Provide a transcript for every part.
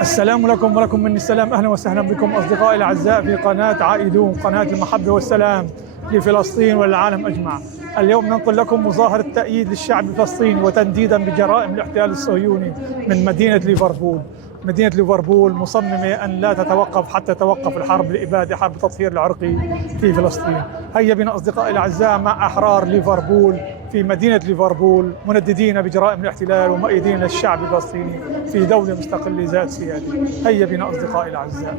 السلام لكم ولكم مني السلام. أهلا وسهلا بكم أصدقائي الأعزاء في قناة عائدون، قناة المحبة والسلام لفلسطين والعالم أجمع. اليوم ننقل لكم مظاهرة تأييد للشعب الفلسطيني وتنديدا بجرائم الاحتلال الصهيوني من مدينة ليفربول. مدينة ليفربول مصممة أن لا تتوقف حتى توقف الحرب الإبادة، حرب التطهير العرقي في فلسطين. هيا بنا أصدقائي الأعزاء مع أحرار ليفربول في مدينة ليفربول، منددين بجرائم الاحتلال ومؤيدين للشعب الفلسطيني في دولة مستقلة ذات سيادة. هيا بنا أصدقائي الأعزاء.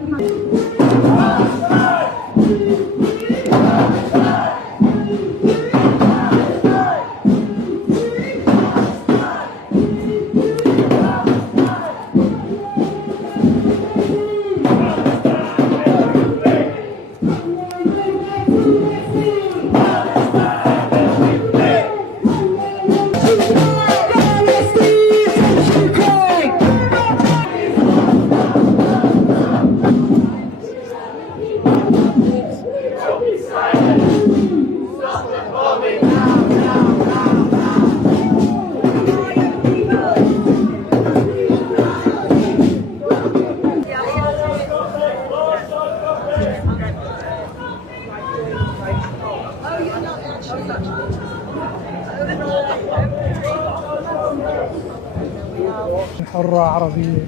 حرة عربية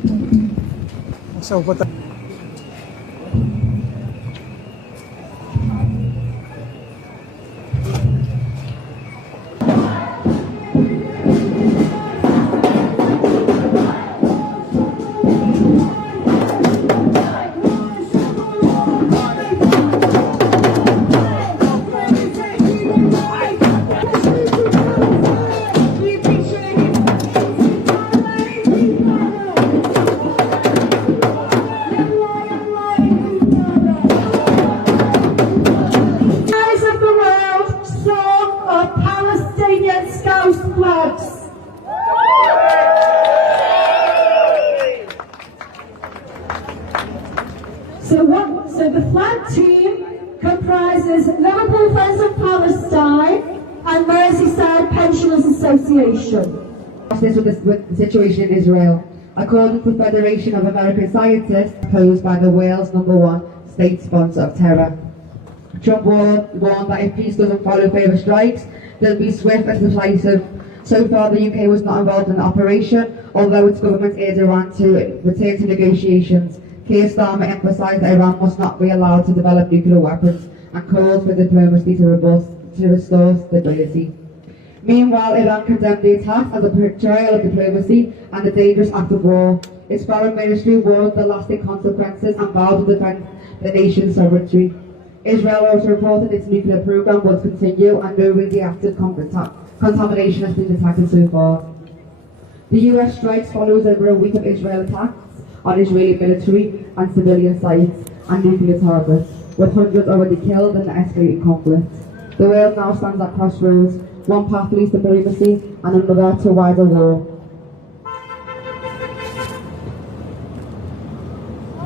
وسوف So the flag team comprises Liverpool Friends of Palestine and Merseyside Pensioners Association. With the situation in Israel, according to the Federation of American Scientists, posed by the world's #1 state sponsor of terror. Trump warned that if peace doesn't follow further strikes, they'll be swift and decisive. So far, the UK was not involved in the operation, although its government urged Iran to return to negotiations. Keir Starmer emphasised that Iran must not be allowed to develop nuclear weapons and called for diplomacy to restore stability. Meanwhile, Iran condemned the attack as a betrayal of diplomacy and a dangerous act of war. Its foreign ministry warned the lasting consequences and vowed to defend the nation's sovereignty. Israel also reported its nuclear program would continue and no radioactive contamination has been detected so far. The US strikes follows over a week of Israel attacks on Israeli military and civilian sites and nuclear targets, with hundreds already killed in the escalating conflict. The world now stands at crossroads, one path leads to diplomacy and another to wider war.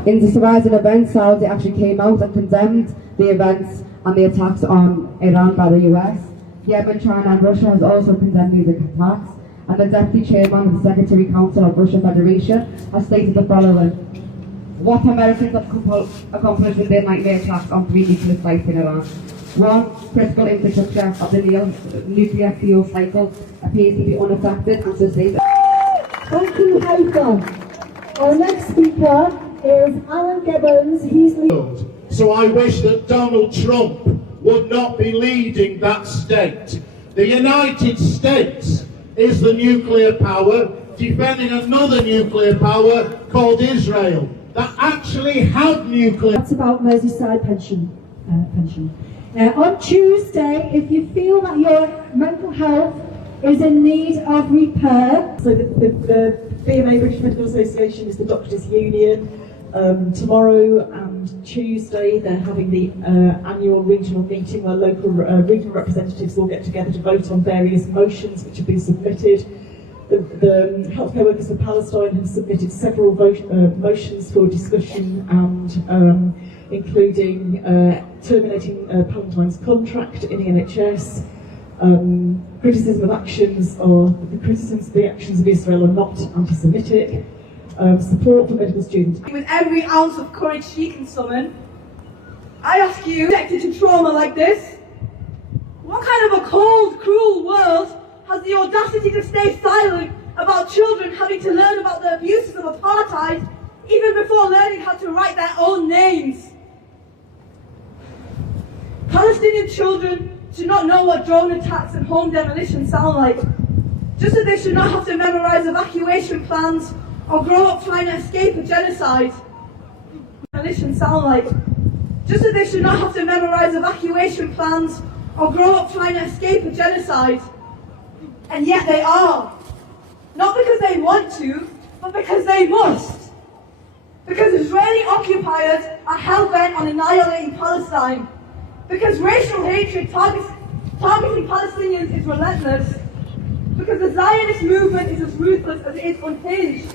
In the surprising event, Saudi actually came out and condemned the events and the attacks on Iran by the US. Yemen, China and Russia has also condemned these attacks, and the Deputy Chairman of the Secretary Council of Russian Federation has stated the following: what Americans have accomplished with their nightmare attacks on 3 nuclear sites in Iran. 1. Critical infrastructure of the nuclear fuel cycle appears to be unaffected and sustained. Thank you, Haitham. Our next speaker is Alan Gibbons. So I wish that Donald Trump would not be leading that state. The United States is the nuclear power defending another nuclear power called Israel that actually had nuclear. That's about Merseyside pension. On Tuesday, if you feel that your mental health is in need of repair. So the BMA, British Medical Association, is the doctors' union. Tomorrow and Tuesday they're having the annual regional meeting where local regional representatives will get together to vote on various motions which have been submitted. The Healthcare Workers for Palestine have submitted several motions for discussion, and including terminating Palestine's contract in the NHS, criticism of the actions of the actions of Israel are not anti-Semitic, support for medical students. With every ounce of courage she can summon, I ask you, subjected to trauma like this, what kind of a cold, cruel world has the audacity to stay silent about children having to learn about the abuses of apartheid even before learning how to write their own names? Palestinian children should not know what drone attacks and home demolition sound like, just as they should not have to memorize evacuation plans or grow up trying to escape a genocide. Demolition sound like, just as they should not have to memorize evacuation plans or grow up trying to escape a genocide. And yet they are. Not because they want to, but because they must. Because Israeli occupiers are hell-bent on annihilating Palestine. Because racial hatred targeting Palestinians is relentless. Because the Zionist movement is as ruthless as it is unhinged.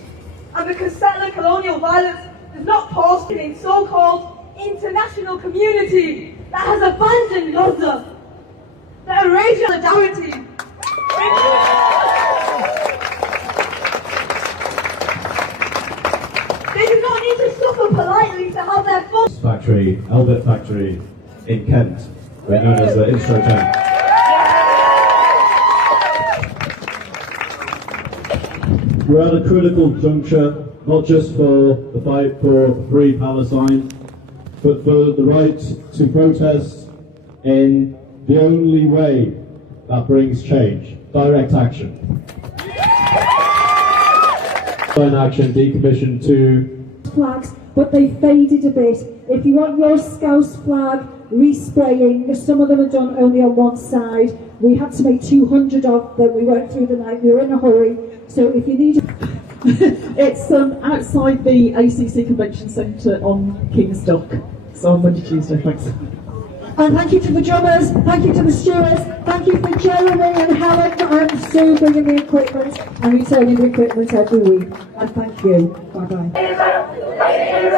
And because settler colonial violence does not pause in a so-called international community that has abandoned Gaza. That erasure solidarity. They do not need to suffer politely to have their fun. Factory, Elbit factory in Kent, we're known as the Intro 10. We're at a critical juncture, not just for the fight for free Palestine, but for the right to protest in the only way that brings change, direct action. Action decommissioned to flags, but they faded a bit. If you want your Scouse flag respraying, some of them are done only on one side. We had to make 200 of them. We went through the night. We were in a hurry. So if you need, It's outside the ACC Convention Centre on King's Dock. So on Monday, Tuesday. Thanks. and thank you to the drummers, thank you to the stewards, thank you for Jeremy and Helen and Sue bringing the equipment and returning the equipment every week. And thank you. Bye bye.